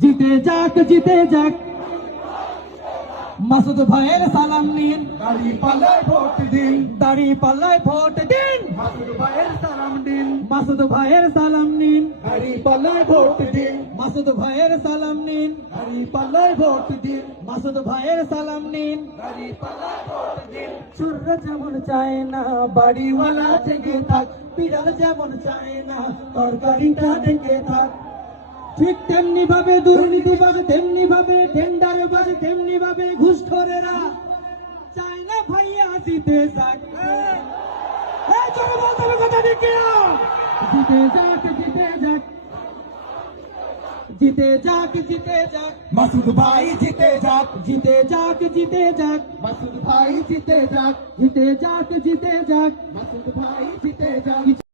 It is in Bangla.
জিতে যাক জিতে যাক মাসুদ ভাইয়ের সালাম নিন, দাড়ি পাল্লায় ভোট দিন, দাড়ি পাল্লায় ভোট দিন, মাসুদ ভাইয়ের সালাম দিন, মাসুদ ভাইয়ের সালাম নিন, দাড়ি পাল্লায় ভোট দিন, মাসুদ ভাইয়ের সালাম নিন, দাড়ি পাল্লায় ভোট দিন, মাসুদ ভাইয়ের সালাম নিন। দাড়ি পাল্লায় ভোট দিন। চোর যেমন চায় না বাড়িওয়ালা থেকে থাক, বিড়াল যেমন চায় না তরকারিটা থেকে থাক, ঠিক তেমনি ভাবে দুর্নীতিবাজ, তেমনি ভাবে টেন্ডারবাজ, তেমনি ভাবে ঘুষখোরেরা চায় না ভাইয়া জিতে যাক। এই জোরে বলতে হবে কথা ঠিক কিনা? জিতে যাক জিতে যাক, জিতে যাক জিতে যাক, মাসুদ ভাই জিতে যাক, জিতে যাক জিতে যাক, মাসুদ ভাই জিতে যাক, জিতে যাক জিতে যাক। মাসুদ ভাই জিতে যাক।